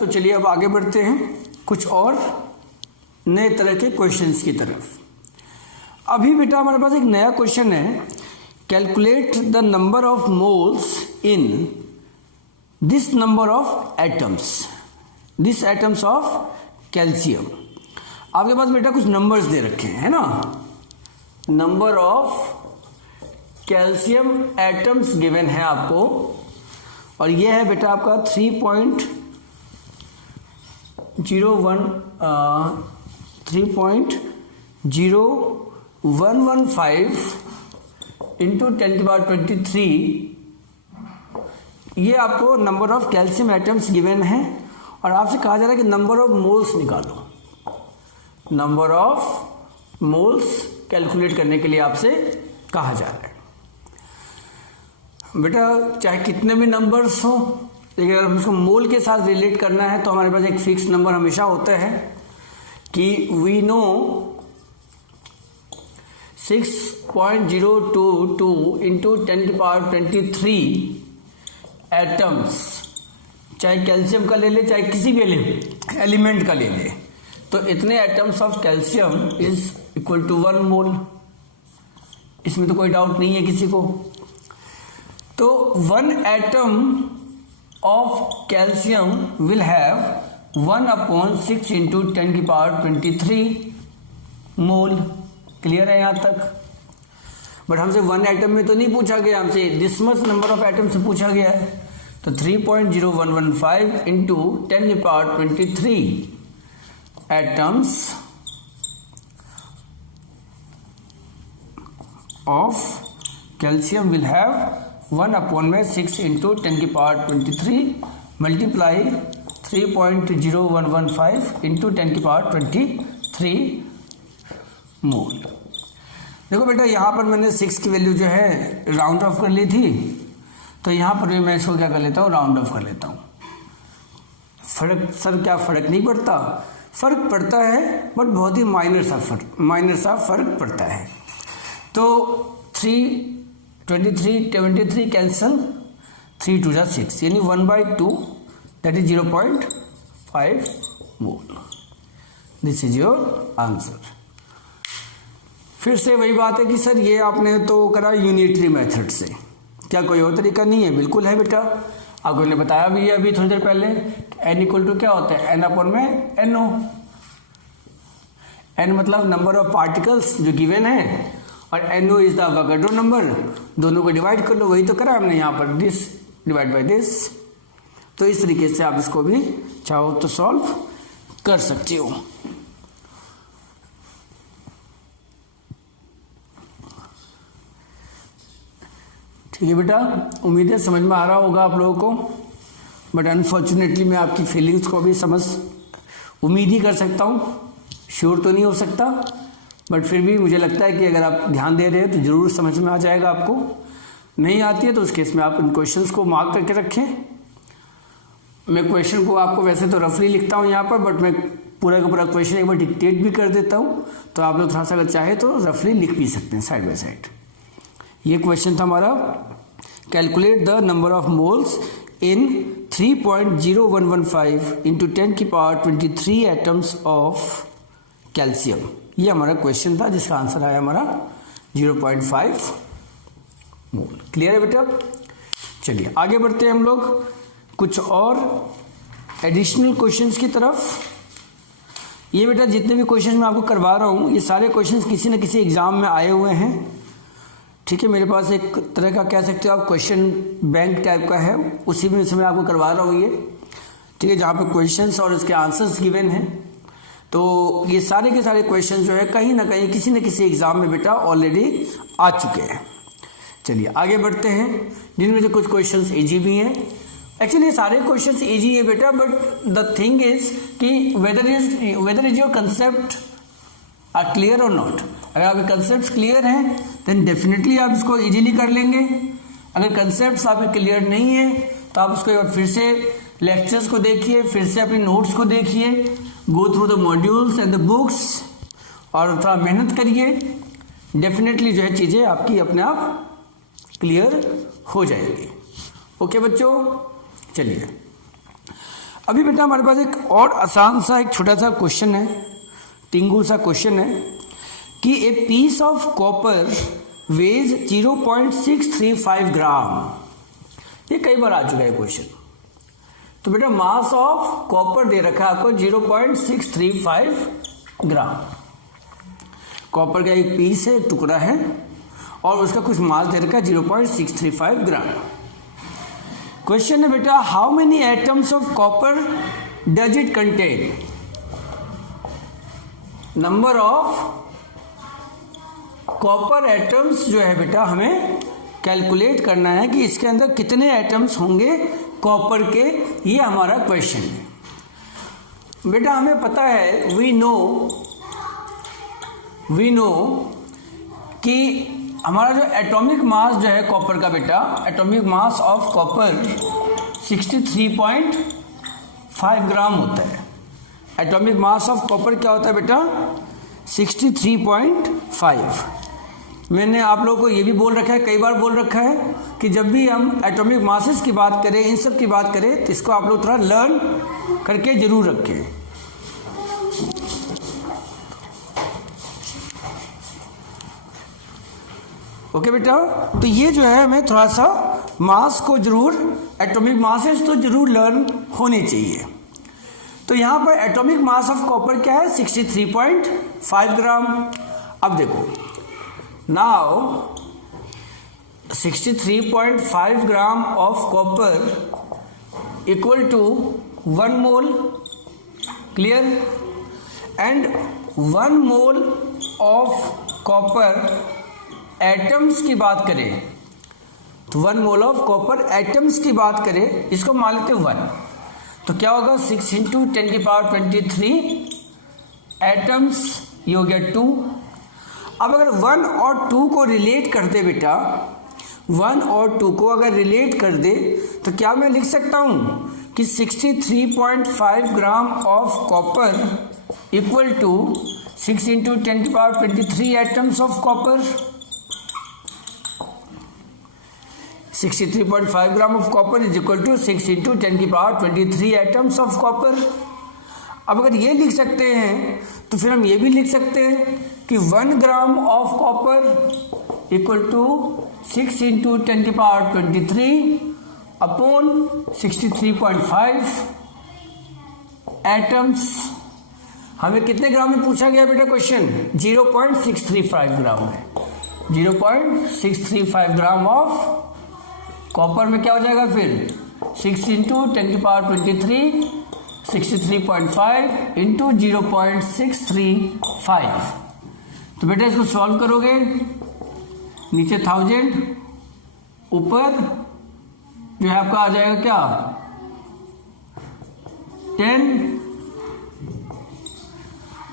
तो चलिए अब आगे बढ़ते हैं कुछ और नए तरह के क्वेश्चंस की तरफ। अभी बेटा हमारे पास एक नया क्वेश्चन है, calculate the number of moles in this number of atoms of calcium. आपके पास बेटा कुछ नंबर्स दे रखे हैं, है ना। Number of calcium atoms given है आपको, और ये है बेटा आपका 3.0115 इंटू 10⁻23। ये आपको number of calcium atoms given है और आपसे कहा जा रहा है कि नंबर ऑफ मोल्स निकालो। नंबर ऑफ मोल्स कैलकुलेट करने के लिए आपसे कहा जा रहा है। बेटा चाहे कितने भी नंबर्स हो, लेकिन अगर हम इसको मोल के साथ रिलेट करना है तो हमारे पास एक फिक्स नंबर हमेशा होता है कि वी नो 6.022 इंटू 10⁻23 एटम्स, चाहे कैल्शियम का ले ले चाहे किसी भी एलिमेंट का ले ले, तो इतने atoms of calcium is equal to 1 mole. इसमें तो कोई डाउट नहीं है किसी को। तो 1 atom of calcium will have 1/6 into 10⁻23 mole. Clear है यहां तक? बट हमसे 1 एटम में तो नहीं पूछा गया, हमसे this much number of atom से पूछा गया है। तो 3.0115 into 10⁻23 atoms of calcium will have 1/6 into 10⁻23 multiply 3.0115 into 10⁻23 मोल। देखो बेटा यहाँ पर मैंने 6 की वैल्यू जो है राउंड ऑफ कर ली थी, तो यहाँ पर भी मैं इसको क्या कर लेता हूँ, राउंड ऑफ कर लेता हूँ। फर्क सर क्या फ़र्क नहीं पड़ता? फ़र्क पड़ता है, बट बहुत ही माइनर सा फ़र्क पड़ता है। तो 323 कैंसल, 3 2 6 यानी 1/2 that is 0.5 mole. This is your answer. फिर से वही बात है कि सर ये आपने तो करा यूनिटरी मेथड से, क्या कोई और तरीका नहीं है? बिल्कुल है बेटा, आपको ने बताया भी है अभी थोड़ी देर पहले। n इक्वल टू क्या होता है, n/NO। n मतलब नंबर ऑफ पार्टिकल्स जो गिवन है, और NO is the Avogadro number. दोनों को डिवाइड कर लो, वही तो करा हमने यहाँ पर, दिस डिवाइड बाय दिस। तो इस तरीके से आप इसको भी चाहो तो सॉल्व कर सकते हो। ठीक है बेटा, उम्मीद है समझ में आ रहा होगा आप लोगों को। बट अनफॉर्चुनेटली मैं आपकी फीलिंग्स को भी उम्मीद ही कर सकता हूँ, श्योर तो नहीं हो सकता, बट फिर भी मुझे लगता है कि अगर आप ध्यान दे रहे हैं तो ज़रूर समझ में आ जाएगा आपको। नहीं आती है तो उस केस में आप इन क्वेश्चंस को मार्क करके रखें। मैं क्वेश्चन को आपको वैसे तो रफली लिखता हूँ यहाँ पर, बट मैं पूरा का पूरा क्वेश्चन एक बार डिक्टेट भी कर देता हूँ, तो आप लोग थोड़ा सा अगर चाहे तो रफली लिख भी सकते हैं साइड बाय साइड। ये क्वेश्चन था हमारा, calculate the number of moles in 3.0115 into 10⁻23 atoms of calcium. ये हमारा क्वेश्चन था जिसका आंसर आया हमारा 0.5 मोल। क्लियर है बेटा? चलिए आगे बढ़ते हैं हम लोग कुछ और एडिशनल क्वेश्चंस की तरफ। ये बेटा जितने भी क्वेश्चन मैं आपको करवा रहा हूँ, ये सारे क्वेश्चंस किसी न किसी एग्जाम में आए हुए हैं। ठीक है, मेरे पास एक तरह का कह सकते हो आप क्वेश्चन बैंक टाइप का है, उसी में से मैं आपको करवा रहा हूँ ये। ठीक है, जहाँ पे क्वेश्चंस और उसके आंसर्स गिवन हैं। तो ये सारे के सारे क्वेश्चन जो है कहीं ना कहीं किसी न किसी एग्जाम में बेटा ऑलरेडी आ चुके हैं। चलिए आगे बढ़ते हैं, जिनमें से कुछ क्वेश्चंस इजी भी हैं। एक्चुअली सारे क्वेश्चंस इजी है बेटा, बट द थिंग इज कि whether is your concept are clear और नॉट। अगर आपके कंसेप्ट क्लियर हैं देन डेफिनेटली आप इसको इजीली कर लेंगे। अगर कंसेप्ट आपके क्लियर नहीं है तो आप उसको फिर से लेक्चर्स को देखिए, फिर से अपने नोट्स को देखिए, go through the modules and the books, और थोड़ा मेहनत करिए। डेफिनेटली जो है चीज़ें आपकी अपने आप क्लियर हो जाएगी। ओके बच्चों, चलिए अभी बेटा हमारे पास एक और आसान सा एक छोटा सा क्वेश्चन है, टिंगू सा क्वेश्चन है कि a piece of copper weighs 0.635 gram. ये कई बार आ चुका है क्वेश्चन। तो बेटा मास ऑफ कॉपर दे रखा है आपको 0.635 ग्राम। कॉपर का एक पीस है, एक टुकड़ा है और उसका कुछ मास दे रखा है 0.635 ग्राम। क्वेश्चन है बेटा how many atoms of copper does it contain. Number of copper atoms जो है बेटा हमें कैलकुलेट करना है कि इसके अंदर कितने एटम्स होंगे कॉपर के, ये हमारा क्वेश्चन है। बेटा हमें पता है वी नो कि हमारा जो एटॉमिक मास जो है कॉपर का बेटा, एटॉमिक मास ऑफ कॉपर 63.5 ग्राम होता है। एटॉमिक मास ऑफ कॉपर क्या होता है बेटा 63.5। मैंने आप लोगों को ये भी बोल रखा है, कई बार बोल रखा है कि जब भी हम एटॉमिक मासेस की बात करें, इन सब की बात करें, तो इसको आप लोग थोड़ा लर्न करके जरूर रखें। ओके बेटा, तो ये जो है हमें थोड़ा सा मास को जरूर, एटॉमिक मासेस तो जरूर लर्न होनी चाहिए। तो यहाँ पर एटॉमिक मास ऑफ कॉपर क्या है 63.5 ग्राम। अब देखो now 63.5 gram of copper equal to 1 mole, clear, and 1 mole of copper atoms की बात करें तो 1 मोल ऑफ कॉपर एटम्स की बात करें, इसको मान लेते 1, तो क्या होगा 6 × 10⁻23 एटम्स, ये हो गया 2। अब अगर 1 और 2 को रिलेट कर दे बेटा, 1 और 2 को अगर रिलेट कर दे तो क्या मैं लिख सकता हूं कि 63.5 gram of copper equal to 6 × 10⁻23 atoms of copper. 63.5 gram of copper is equal to 6 × 10⁻23 atoms of copper. अब अगर ये लिख सकते हैं तो फिर हम ये भी लिख सकते हैं कि 1 gram of copper equal to 6 × 10⁻23 upon 63.5 atoms. हमें कितने ग्राम में पूछा गया बेटा क्वेश्चन 0.635 ग्राम में। 0.635 ग्राम ऑफ कॉपर में क्या हो जाएगा फिर 6 × 10⁻23 63.5 इंटू 0.635। तो बेटा इसको सॉल्व करोगे, नीचे 1000, ऊपर जो है आपका आ जाएगा क्या 10।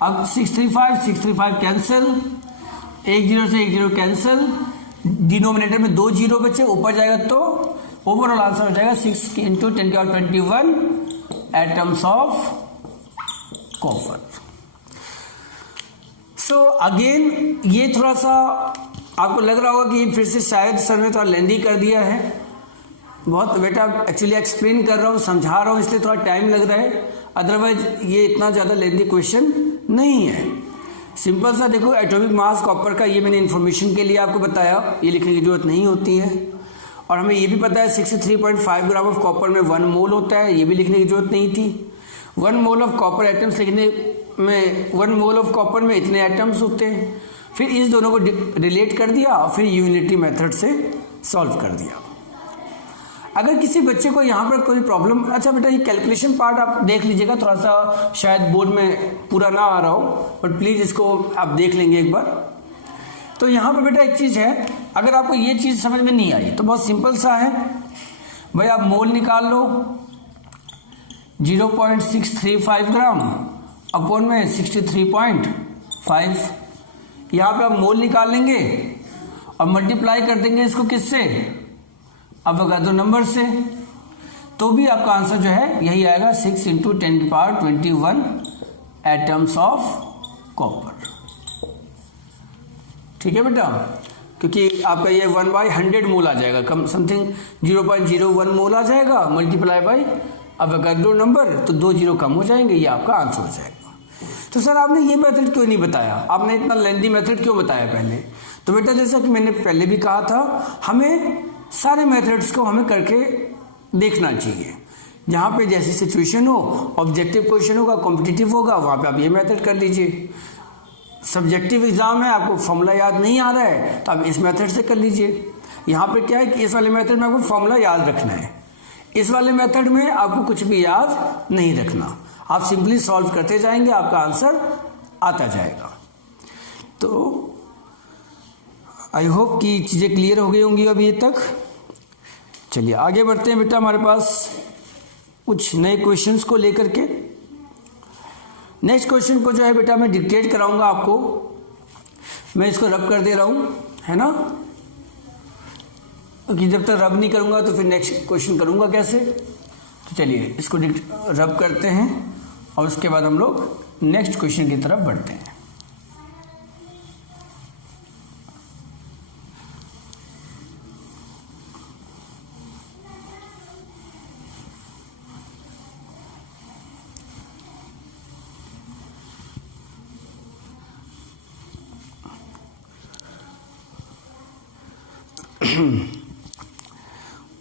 अब 635 कैंसिल, 1 0 से 1 0 कैंसिल, डिनोमिनेटर में 2 0 बचे, ऊपर जाएगा तो ओवरऑल आंसर हो जाएगा 6 × 10⁻21 atoms of copper. So again ये थोड़ा सा आपको लग रहा होगा कि फिर से शायद सर ने थोड़ा लेंदी कर दिया है। बहुत बेटा एक्चुअली एक्सप्लेन कर रहा हूँ, समझा रहा हूँ, इसलिए थोड़ा टाइम लग रहा है, अदरवाइज ये इतना ज़्यादा लेंदी क्वेश्चन नहीं है। सिंपल सा देखो एटॉमिक मास कॉपर का ये मैंने इन्फॉर्मेशन के लिए आपको बताया, ये लिखने की जरूरत नहीं होती है। और हमें ये भी पता है 63.5 ग्राम ऑफ कॉपर में 1 मोल होता है, ये भी लिखने की जरूरत नहीं थी। 1 मोल ऑफ कॉपर एटम्स लिखने में 1 मोल ऑफ कॉपर में इतने एटम्स होते हैं। फिर इस दोनों को रिलेट कर दिया और फिर यूनिटी मेथड से सॉल्व कर दिया। अगर किसी बच्चे को यहाँ पर कोई प्रॉब्लम, अच्छा बेटा ये कैलकुलेशन पार्ट आप देख लीजिएगा, थोड़ा सा शायद बोर्ड में पूरा ना आ रहा हो, बट प्लीज़ इसको आप देख लेंगे एक बार। तो यहाँ पर बेटा एक चीज़ है, अगर आपको ये चीज़ समझ में नहीं आई तो बहुत सिंपल सा है भाई, आप मोल निकाल लो 0.635 ग्राम अपॉन में 63.5, यहाँ पर आप मोल निकाल लेंगे और मल्टीप्लाई कर देंगे इसको किससे, अवोगाड्रो नंबर से, तो भी आपका आंसर जो है यही आएगा 6 × 10⁻21 एटम्स ऑफ कॉपर। ठीक है बेटा, क्योंकि आपका ये 1/100 मोल आ जाएगा, कम समथिंग 0.01 मोल आ जाएगा, मल्टीप्लाई बाय अवोगाड्रो नंबर, तो 2 जीरो कम हो जाएंगे, ये आपका आंसर हो जाएगा। तो सर आपने ये मेथड क्यों नहीं बताया, आपने इतना लेंथी मेथड क्यों बताया पहले? तो बेटा जैसा कि मैंने पहले भी कहा था, हमें सारे मेथड्स को हमें करके देखना चाहिए। जहाँ पे जैसी सिचुएशन हो, ऑब्जेक्टिव क्वेश्चन होगा, कॉम्पिटिटिव होगा, वहाँ पे आप ये मेथड कर लीजिए। सब्जेक्टिव एग्जाम है, आपको फॉर्मूला याद नहीं आ रहा है, तो आप इस मेथड से कर लीजिए। यहाँ पे क्या है कि इस वाले मेथड में आपको फॉर्मूला याद रखना है, इस वाले मेथड में आपको कुछ भी याद नहीं रखना, आप सिंपली सॉल्व करते जाएंगे, आपका आंसर आता जाएगा। तो आई होप कि चीज़ें क्लियर हो गई होंगी अभी तक। चलिए आगे बढ़ते हैं बेटा, हमारे पास कुछ नए क्वेश्चंस को लेकर के। नेक्स्ट क्वेश्चन को जो है बेटा मैं डिक्टेट कराऊंगा आपको, मैं इसको रब कर दे रहा हूं, है ना, क्योंकि जब तक रब नहीं करूंगा तो फिर नेक्स्ट क्वेश्चन करूंगा कैसे। तो चलिए इसको रब करते हैं और उसके बाद हम लोग नेक्स्ट क्वेश्चन की तरफ बढ़ते हैं।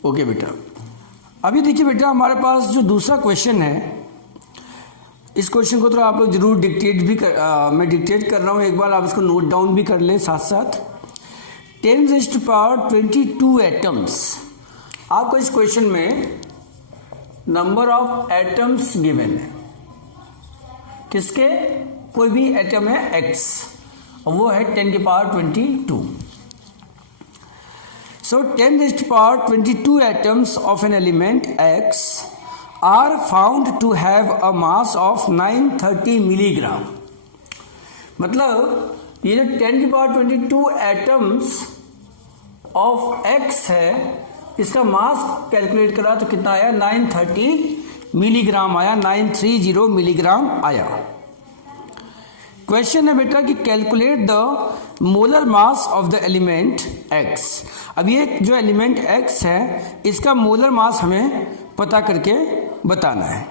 ओके बेटा, अभी देखिए बेटा हमारे पास जो दूसरा क्वेश्चन है, इस क्वेश्चन को तो आप लोग जरूर डिक्टेट भी मैं डिक्टेट कर रहा हूँ, एक बार आप इसको नोट डाउन भी कर लें साथ साथ। 10⁻22 एटम्स, आपको इस क्वेश्चन में नंबर ऑफ एटम्स गिवन है, किसके, कोई भी एटम है x और वो है 10⁻22। So 10⁻22 atoms of an element X are found to have a mass of 930 milligram. मतलब ये जो 10⁻22 एटम्स ऑफ X है, इसका मास कैलकुलेट करा तो कितना आया, 930 मिलीग्राम आया, 930 मिलीग्राम आया। क्वेश्चन है बेटा कि calculate the molar mass of the element X। अब ये जो एलिमेंट X है, इसका मोलर मास हमें पता करके बताना है।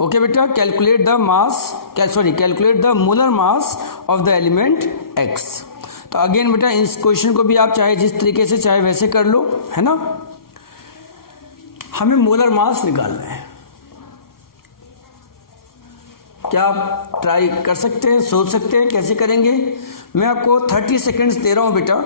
ओके बेटा, calculate the mass, calculate the molar mass of the element X। तो अगेन बेटा इस क्वेश्चन को भी आप चाहे जिस तरीके से चाहे वैसे कर लो, है ना। हमें मोलर मास निकालना है, क्या आप ट्राई कर सकते हैं, सोच सकते हैं कैसे करेंगे? मैं आपको 30 सेकेंड्स दे रहा हूं बेटा,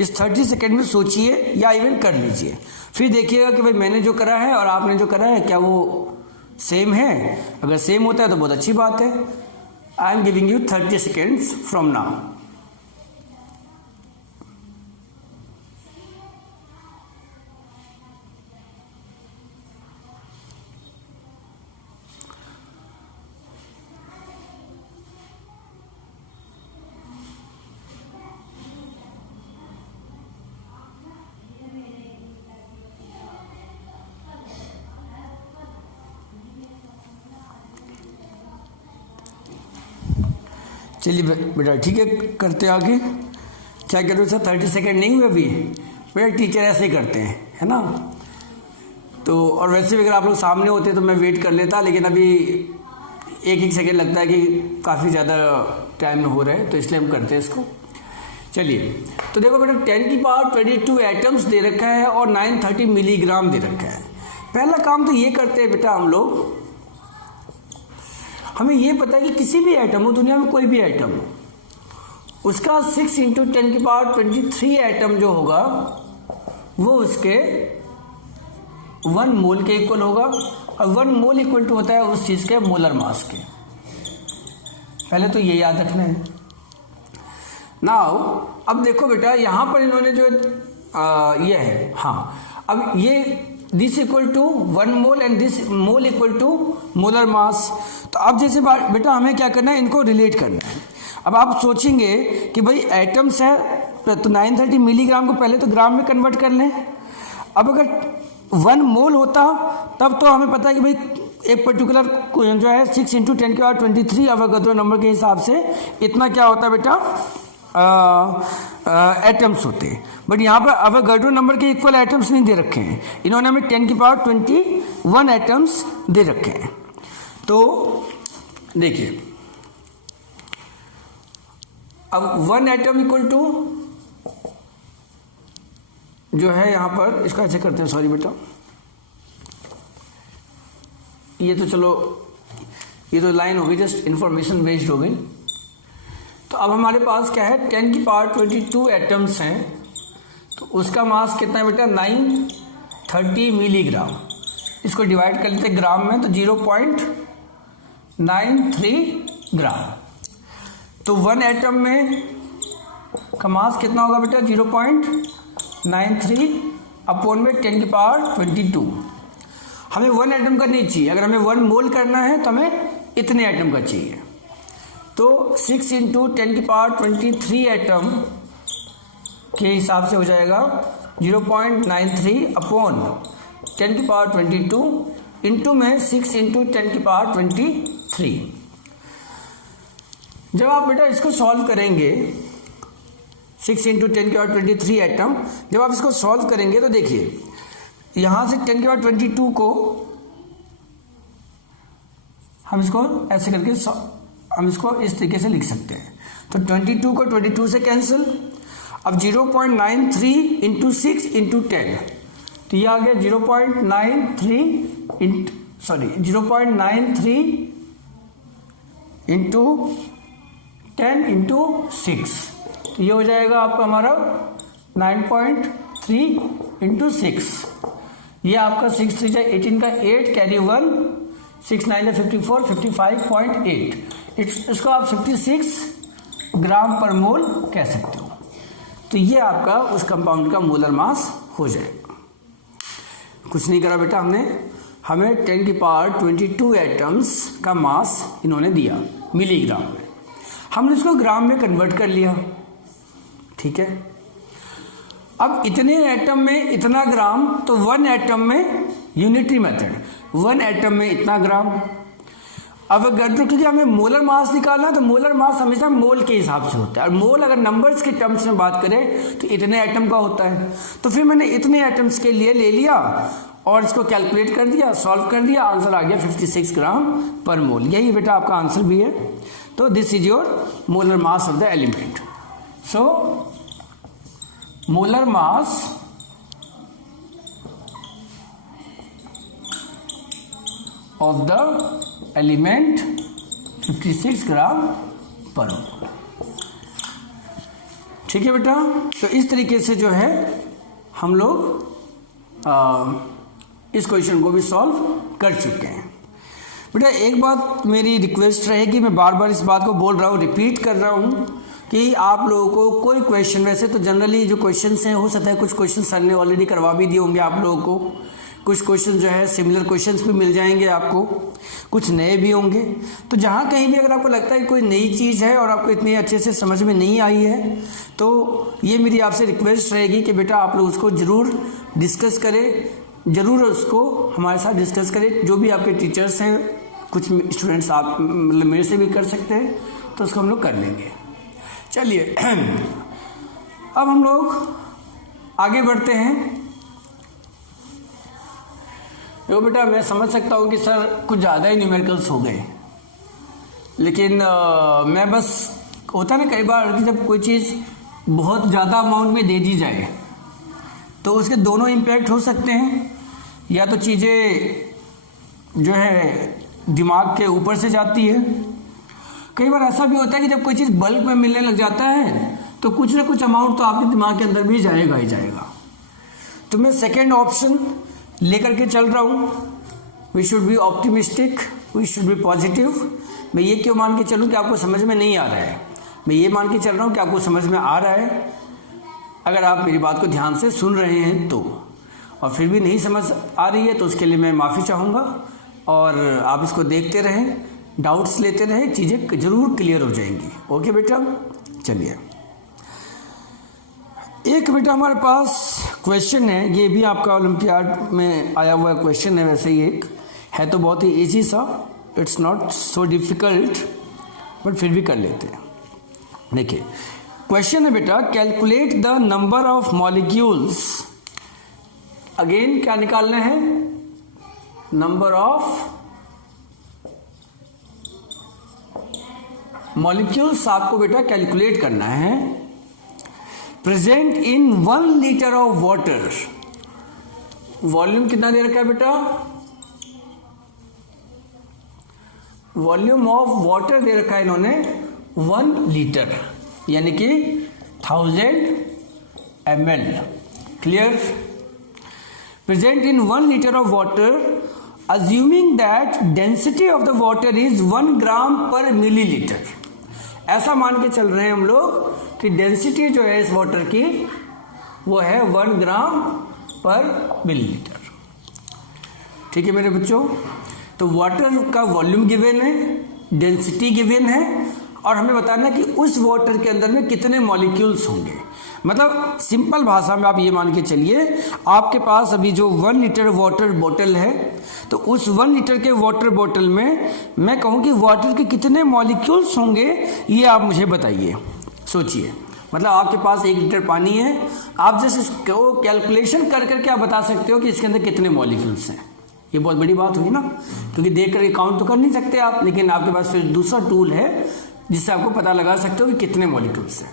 इस 30 सेकेंड में सोचिए या इवन कर लीजिए, फिर देखिएगा कि भाई मैंने जो करा है और आपने जो करा है क्या वो सेम है। अगर सेम होता है तो बहुत अच्छी बात है। I am giving you 30 seconds from now. चलिए बेटा ठीक है, करते आगे। क्या कह रहे हो सर, 30 सेकेंड नहीं हुए अभी? बेटा टीचर ऐसे ही करते हैं, है ना। तो और वैसे भी अगर आप लोग सामने होते तो मैं वेट कर लेता, लेकिन अभी एक सेकेंड लगता है कि काफ़ी ज़्यादा टाइम में हो रहा है, तो इसलिए हम करते हैं इसको। चलिए तो देखो बेटा 10⁻22 एटम्स दे रखा है और 930 मिलीग्राम दे रखा है। पहला काम तो ये करते हैं बेटा हम लोग, हमें ये पता है कि किसी भी एटम हो, दुनिया में कोई भी एटम हो, उसका 6 × 10⁻23 एटम जो होगा वो उसके 1 मोल के इक्वल होगा, और 1 मोल इक्वल टू होता है उस चीज़ के मोलर मास के। पहले तो ये याद रखना है। नाउ अब देखो बेटा यहाँ पर इन्होंने जो ये है, हाँ, अब ये this equal to 1 mole and this mole equal to molar mass. तो अब जैसे बेटा हमें क्या करना है, इनको रिलेट करना है। अब आप सोचेंगे कि भाई एटम्स है तो 930 मिलीग्राम को पहले तो ग्राम में कन्वर्ट कर लें। अब अगर 1 मोल होता तब तो हमें पता है कि भाई एक पर्टिकुलर जो है 6 × 10⁻23 अवोगाड्रो नंबर के हिसाब से इतना क्या होता है बेटा, एटम्स होते हैं, बट यहाँ पर अवोगाड्रो नंबर के इक्वल एटम्स नहीं दे रखे हैं, इन्होंने हमें 10 की पावर 21 एटम्स दे रखे हैं। तो देखिए अब 1 एटम इक्वल टू जो है यहाँ पर, इसका ऐसे करते हैं, सॉरी बेटा, ये तो चलो ये तो लाइन हो गई, जस्ट इंफॉर्मेशन बेस्ड हो गई। तो अब हमारे पास क्या है, 10 की पावर 22 एटम्स हैं, तो उसका मास कितना है बेटा, 930 मिलीग्राम। इसको डिवाइड कर लेते ग्राम में, तो 0.93 ग्राम। तो 1 एटम में का मास कितना होगा बेटा, 0.93 अपॉन में 10 की पावर 22। हमें 1 एटम का नहीं चाहिए, अगर हमें 1 मोल करना है तो हमें इतने एटम का चाहिए। तो 6 इंटू 10 की पावर 23 एटम के हिसाब से हो जाएगा 0.93 अपॉन 10 की पावर 22 इंटू में 6 इंटू 10 की पावर 23। जब आप बेटा इसको सॉल्व करेंगे, 6 इंटू 10 की पावर 23 एटम, जब आप इसको सॉल्व करेंगे तो देखिए यहाँ से 10 की पावर 22 को हम इसको ऐसे करके हम इसको इस तरीके से लिख सकते हैं। तो 22 को 22 से कैंसिल, अब 0.93 इंटू 6 इंटू 10, तो ये आ गया 0.93 इंटू 10 इंटू 6, तो ये हो जाएगा आपका हमारा 9.3 इंटू 6। ये आपका 6 3 18 का 8 कैरी 1, 6 9 54, 55.8। इसको आप 56 ग्राम पर मोल कह सकते हो। तो ये आपका उस कंपाउंड का मोलर मास हो जाएगा। कुछ नहीं करा बेटा हमने, हमें 10 की पावर 22 एटम्स का मास इन्होंने दिया मिलीग्राम में, हमने इसको ग्राम में कन्वर्ट कर लिया, ठीक है। अब इतने एटम में इतना ग्राम, तो 1 एटम में यूनिटरी मेथड, 1 एटम में इतना ग्राम। अब क्योंकि हमें मोलर मास निकालना है, तो मोलर मास हमेशा मोल के हिसाब से होता है, और मोल अगर नंबर्स के टर्म्स में बात करें तो इतने एटम का होता है। तो फिर मैंने इतने एटम्स के लिए ले लिया और इसको कैलकुलेट कर दिया, सॉल्व कर दिया, आंसर आ गया 56 ग्राम पर मोल। यही बेटा आपका आंसर भी है। तो this is your molar mass of the element. So molar mass of the element 56 ग्राम पर मोल। ठीक है बेटा, तो इस तरीके से जो है हम लोग इस क्वेश्चन को भी सॉल्व कर चुके हैं। बेटा एक बात मेरी रिक्वेस्ट रहेगी, मैं बार बार इस बात को बोल रहा हूँ, रिपीट कर रहा हूँ कि आप लोगों को कोई क्वेश्चन, वैसे तो जनरली जो क्वेश्चंस हैं हो सकता है कुछ क्वेश्चन सर ने ऑलरेडी करवा भी दिए होंगे आप लोगों को, कुछ क्वेश्चन जो है सिमिलर क्वेश्चंस भी मिल जाएंगे आपको, कुछ नए भी होंगे। तो जहाँ कहीं भी अगर आपको लगता है कि कोई नई चीज़ है और आपको इतनी अच्छे से समझ में नहीं आई है, तो ये मेरी आपसे रिक्वेस्ट रहेगी कि बेटा आप लोग उसको ज़रूर डिस्कस करें, ज़रूर उसको हमारे साथ डिस्कस करें। जो भी आपके टीचर्स हैं, कुछ स्टूडेंट्स आप मतलब मेरे से भी कर सकते हैं, तो उसको हम लोग कर लेंगे। चलिए अब हम लोग आगे बढ़ते हैं। तो बेटा मैं समझ सकता हूँ कि सर कुछ ज़्यादा ही न्यूमेरिकल्स हो गए, लेकिन मैं बस, होता ना कई बार कि जब कोई चीज़ बहुत ज़्यादा अमाउंट में दे दी जाए तो उसके दोनों इम्पैक्ट हो सकते हैं। या तो चीज़ें जो है दिमाग के ऊपर से जाती है, कई बार ऐसा भी होता है कि जब कोई चीज़ बल्क में मिलने लग जाता है तो कुछ ना कुछ अमाउंट तो आपके दिमाग के अंदर भी जाएगा ही जाएगा। तो मैं सेकेंड ऑप्शन लेकर के चल रहा हूँ, we should be optimistic, we should be positive. मैं ये क्यों मान के चलूँ कि आपको समझ में नहीं आ रहा है, मैं ये मान के चल रहा हूँ कि आपको समझ में आ रहा है, अगर आप मेरी बात को ध्यान से सुन रहे हैं तो। और फिर भी नहीं समझ आ रही है तो उसके लिए मैं माफ़ी चाहूँगा, और आप इसको देखते रहें, डाउट्स लेते रहें, चीज़ें ज़रूर क्लियर हो जाएंगी। ओके बेटा, चलिए एक बेटा हमारे पास क्वेश्चन है, ये भी आपका ओलंपियाड में आया हुआ क्वेश्चन है। वैसे ही एक है तो बहुत ही इजी सा, it's not so difficult, but फिर भी कर लेते हैं। देखिए क्वेश्चन है बेटा, calculate the number of molecules. Again क्या निकालना है? नंबर ऑफ मॉलिक्यूल्स आपको बेटा कैलकुलेट करना है। Present in 1 litre of water. Volume कितना दे रखा है बेटा? वॉल्यूम ऑफ वाटर दे रखा है इन्होंने 1 लीटर, यानी कि 1000 ml। Clear? Present in 1 litre of water, assuming that density of the water is 1 ग्राम पर मिलीलीटर। ऐसा मान के चल रहे हैं हम लोग कि डेंसिटी जो है इस वाटर की वो है 1 ग्राम पर मिलीलीटर। ठीक है मेरे बच्चों, तो वाटर का वॉल्यूम गिवन है, डेंसिटी गिवन है, और हमें बताना है कि उस वाटर के अंदर में कितने मॉलिक्यूल्स होंगे। मतलब सिंपल भाषा में आप ये मान के चलिए, आपके पास अभी जो 1 लीटर वाटर बोतल है, तो उस 1 लीटर के वाटर बोतल में मैं कहूँ कि वाटर के कितने मॉलिक्यूल्स होंगे, ये आप मुझे बताइए। सोचिए, मतलब आपके पास 1 लीटर पानी है, आप जैसे इसको कैलकुलेशन कर करके आप बता सकते हो कि इसके अंदर कितने मॉलिक्यूल्स हैं। ये बहुत बड़ी बात हुई ना, क्योंकि देख करके काउंट तो कर नहीं सकते आप, लेकिन आपके पास फिर दूसरा टूल है जिससे आपको पता लगा सकते हो कि कितने मॉलिक्यूल्स हैं।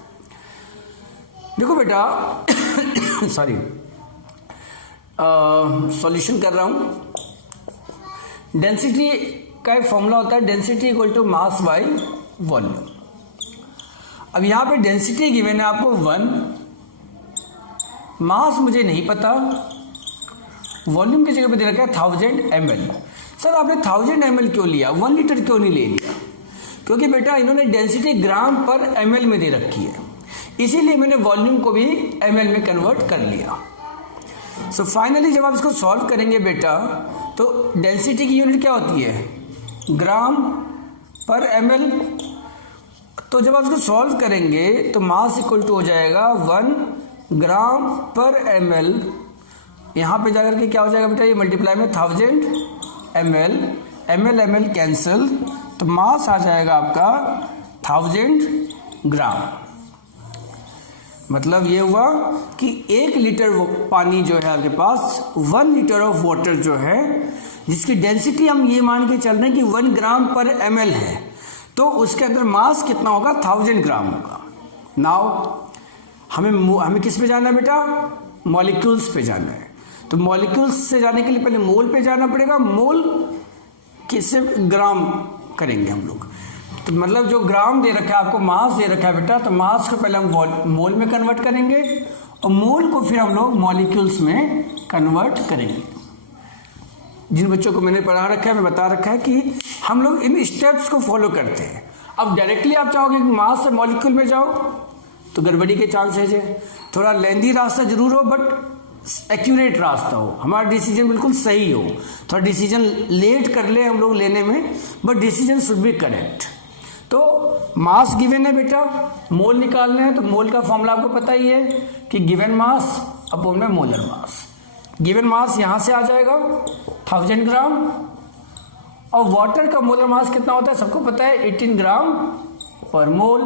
देखो बेटा सॉरी, सॉल्यूशन कर रहा हूं। डेंसिटी का एक फॉर्मूला होता है, density equal to mass by volume. अब यहां पे डेंसिटी गिवन है आपको 1, मास मुझे नहीं पता, वॉल्यूम की जगह पे दे रखा है 1000 ml। सर आपने 1000 ml क्यों लिया, 1 लीटर क्यों नहीं ले लिया? क्योंकि बेटा इन्होंने डेंसिटी ग्राम पर ml में दे रखी है, इसीलिए मैंने वॉल्यूम को भी ml में कन्वर्ट कर लिया। सो फाइनली जब आप इसको सॉल्व करेंगे बेटा, तो डेंसिटी की यूनिट क्या होती है? ग्राम पर ml। तो जब आप इसको सॉल्व करेंगे तो मास इक्वल टू हो जाएगा 1 ग्राम पर ml। यहाँ पे जाकर के क्या हो जाएगा बेटा, ये मल्टीप्लाई में 1000 ml, ml कैंसिल, तो मास आ जाएगा आपका 1000 ग्राम। मतलब ये हुआ कि 1 लीटर पानी जो है आपके पास, 1 लीटर ऑफ वाटर जो है, जिसकी डेंसिटी हम ये मान के चल रहे हैं कि 1 ग्राम पर ml है, तो उसके अंदर मास कितना होगा? 1000 ग्राम होगा। नाउ हमें किस पे जाना है बेटा? मॉलिक्यूल्स पे जाना है। तो मॉलिक्यूल्स से जाने के लिए पहले मोल पे जाना पड़ेगा। मोल किससे ग्राम करेंगे हम लोग, तो मतलब जो ग्राम दे रखा है आपको, मास दे रखा है बेटा, तो मास को पहले हम मोल में कन्वर्ट करेंगे और मोल को फिर हम लोग मॉलिक्यूल्स में कन्वर्ट करेंगे। जिन बच्चों को मैंने पढ़ा रखा है, मैं बता रखा है कि हम लोग इन स्टेप्स को फॉलो करते हैं। अब डायरेक्टली आप चाहोगे कि मास से मॉलिक्यूल में जाओ तो गड़बड़ी के चांसेज है। थोड़ा लेंदी रास्ता जरूर हो, बट एक्यूरेट रास्ता हो, हमारा डिसीजन बिल्कुल सही हो। थोड़ा डिसीजन लेट कर ले हम लोग लेने में, but decision should be correct. तो मास गिवन है बेटा, मोल निकालने हैं, तो मोल का फॉर्मूला आपको पता ही है कि गिवन मास अपॉन में मोलर मास। गिवन मास यहां से आ जाएगा 1000 ग्राम, और वाटर का मोलर मास कितना होता है सबको पता है, 18 ग्राम पर मोल।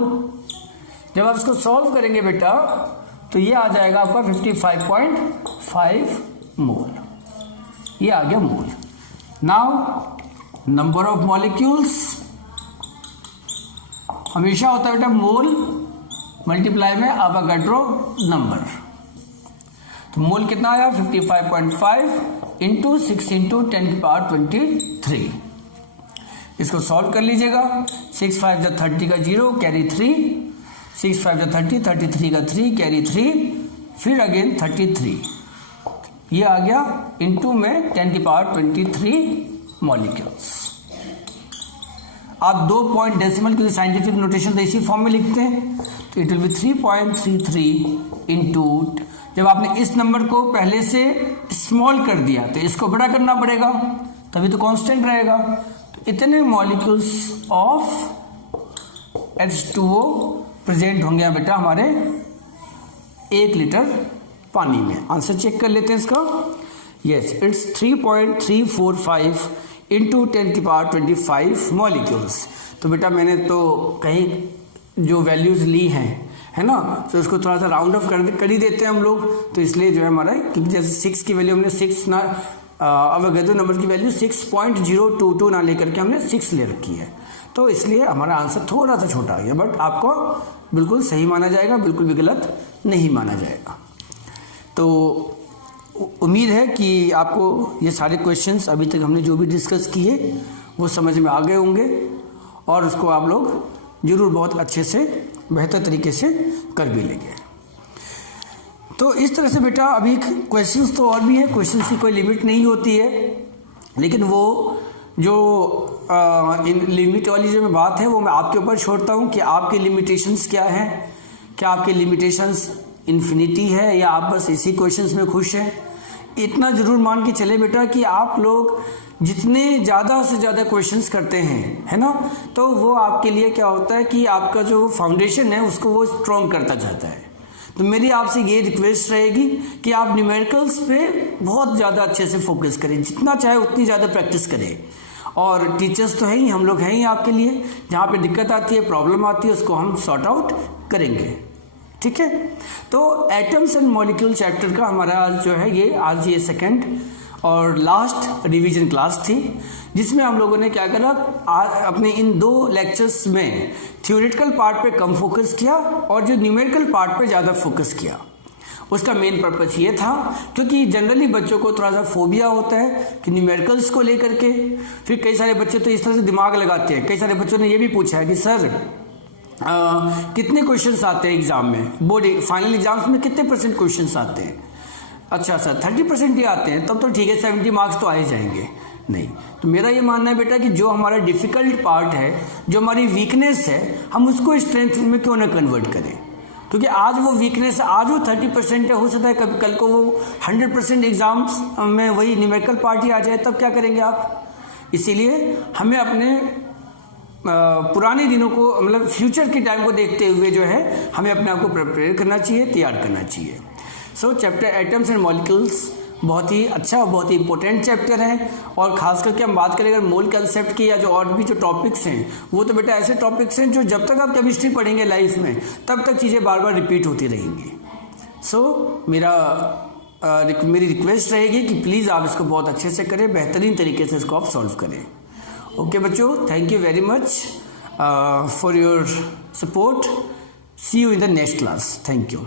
जब आप इसको सॉल्व करेंगे बेटा, तो ये आ जाएगा आपका 55.5 मोल। ये आ गया मोल। नाउ नंबर ऑफ मॉलिक्यूल्स हमेशा होता है बेटा मोल मल्टीप्लाई में एवोगाड्रो नंबर। तो मोल कितना आया? 55.5 इंटू 6 इंटू 10⁻23। इसको सॉल्व कर लीजिएगा। 6 5 30 का 0 कैरी 3, 6 5 30, 33 का 3 कैरी 3, फिर अगेन 33। ये आ गया इंटू में 10⁻23 मॉलिक्यूल्स। आप 2 पॉइंट डेसिमल की साइंटिफिक नोटेशन तो इसी फॉर्म में लिखते हैं, तो इट विल बी 3.33 इंटू, जब आपने इस नंबर को पहले से स्मॉल कर दिया तो इसको बड़ा करना पड़ेगा, तभी तो कांस्टेंट रहेगा। तो इतने मॉलिक्यूल्स ऑफ H2O प्रेजेंट होंगे बेटा हमारे 1 लीटर पानी में। आंसर चेक कर लेते हैं इसका। Yes, it's 3.345 into 10⁻25 molecules. तो बेटा मैंने तो कहीं जो वैल्यूज ली हैं है ना, तो उसको थोड़ा सा राउंड ऑफ कर ही देते हैं हम लोग, तो इसलिए जो है हमारा, क्योंकि जैसे 6 की वैल्यू हमने 6 ना अवोगाद्रो नंबर की वैल्यू 6.022 ना लेकर के हमने 6 ले रखी है, तो इसलिए हमारा आंसर थोड़ा सा छोटा आ गया, बट आपको बिल्कुल सही माना जाएगा, बिल्कुल भी गलत नहीं माना जाएगा। तो उम्मीद है कि आपको ये सारे क्वेश्चंस अभी तक हमने जो भी डिस्कस किए वो समझ में आ गए होंगे, और उसको आप लोग जरूर बहुत अच्छे से बेहतर तरीके से कर भी लेंगे। तो इस तरह से बेटा अभी क्वेश्चंस तो और भी हैं, क्वेश्चंस की कोई लिमिट नहीं होती है, लेकिन वो जो इन लिमिट वाली जो बात है वो मैं आपके ऊपर छोड़ता हूँ कि आपकी लिमिटेशंस क्या हैं, क्या आपकी लिमिटेशंस इन्फिनिटी है या आप बस इसी क्वेश्चंस में खुश हैं। इतना जरूर मान के चले बेटा कि आप लोग जितने ज़्यादा से ज़्यादा क्वेश्चंस करते हैं, है ना, तो वो आपके लिए क्या होता है कि आपका जो फाउंडेशन है उसको वो स्ट्रॉन्ग करता जाता है। तो मेरी आपसे ये रिक्वेस्ट रहेगी कि आप न्यूमेरिकल्स पे बहुत ज़्यादा अच्छे से फोकस करें, जितना चाहे उतनी ज़्यादा प्रैक्टिस करें, और टीचर्स तो हैं ही, हम लोग हैं ही आपके लिए, जहाँ पे दिक्कत आती है, प्रॉब्लम आती है, उसको हम सॉर्ट आउट करेंगे, ठीक है। तो एटम्स एंड मॉलिक्यूल चैप्टर का हमारा जो है ये आज ये सेकंड और लास्ट रिवीजन क्लास थी, जिसमें हम लोगों ने क्या करा, अपने इन 2 लेक्चर्स में थ्योरेटिकल पार्ट पे कम फोकस किया और जो न्यूमेरिकल पार्ट पे ज़्यादा फोकस किया। उसका मेन पर्पस ये था क्योंकि जनरली बच्चों को थोड़ा सा फोबिया होता है कि न्यूमेरिकल्स को लेकर के, फिर कई सारे बच्चे तो इस तरह से दिमाग लगाते हैं। कई सारे बच्चों ने ये भी पूछा है कि सर कितने क्वेश्चंस आते हैं एग्जाम में, बोर्ड फाइनल एग्जाम्स में कितने % क्वेश्चंस आते हैं। अच्छा सर 30% ही आते हैं, तब तो ठीक है, 70 मार्क्स तो आ ही जाएंगे। नहीं, तो मेरा ये मानना है बेटा कि जो हमारा डिफिकल्ट पार्ट है, जो हमारी वीकनेस है, हम उसको स्ट्रेंथ में क्यों ना कन्वर्ट करें, क्योंकि आज वो वीकनेस, आज वो 30% है, हो सकता है कभी कल को वो 100% एग्जाम्स में वही न्यूमेरिकल पार्ट ही आ जाए, तब क्या करेंगे आप। इसीलिए हमें अपने पुराने दिनों को, मतलब फ्यूचर के टाइम को देखते हुए जो है हमें अपने आप को प्रिपेयर करना चाहिए, तैयार करना चाहिए। सो चैप्टर एटम्स एंड मॉलिक्यूल्स बहुत ही अच्छा और बहुत ही इंपॉर्टेंट चैप्टर है, और खास करके हम बात करें अगर मोल कंसेप्ट की या जो और भी जो टॉपिक्स हैं, वो तो बेटा ऐसे टॉपिक्स हैं जो जब तक आप केमिस्ट्री पढ़ेंगे लाइफ में, तब तक चीज़ें बार बार रिपीट होती रहेंगी। सो मेरी रिक्वेस्ट रहेगी कि प्लीज़ आप इसको बहुत अच्छे से करें, बेहतरीन तरीके से इसको आप सॉल्व करें। ओके बच्चों, thank you very much for your support. See you in the next class. Thank you.